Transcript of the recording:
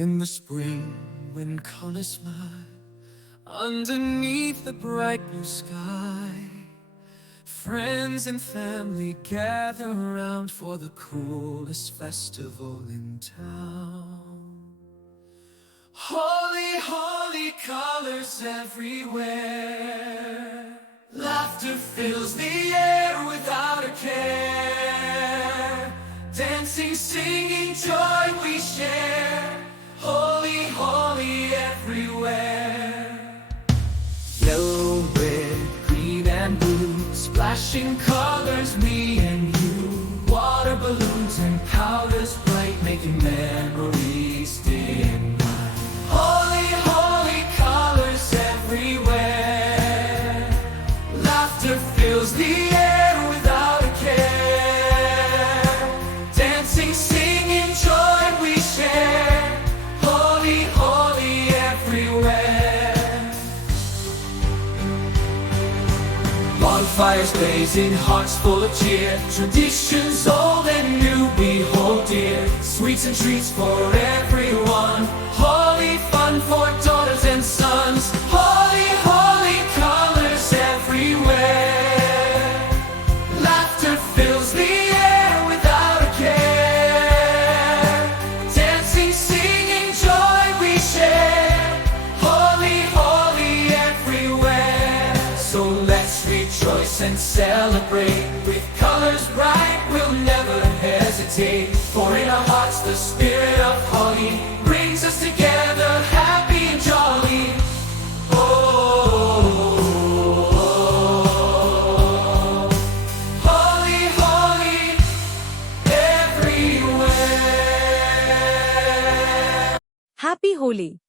In the spring, when colors smile underneath the bright blue sky, friends and family gather around for the coolest festival in town. Holy, holy colors everywhere. Laughter fills the air without a care. Dancing, singing, joy we share. Holy, holy everywhere. Yellow, red, green and blue, splashing colors, me and you. Water balloons and powders bright, making memories day and night. Holy, holy colors everywhere. Laughter fills the air without a care. Dancing, singing, joy we share. Holy, holy everywhere. Bonfires blazing, hearts full of cheer. Traditions old and new we hold dear. Sweets and treats for everyone. Holy fun for daughters and sons. Holy, holy colors everywhere. Laughter fills the air without a care. Dancing, singing, joy we share. Holy, holy everywhere. So let's rejoice and celebrate. With colors bright, we'll never hesitate. For in our hearts the spirit of Holi brings us together, happy and jolly. Oh, holy, holy everywhere. Happy Holi!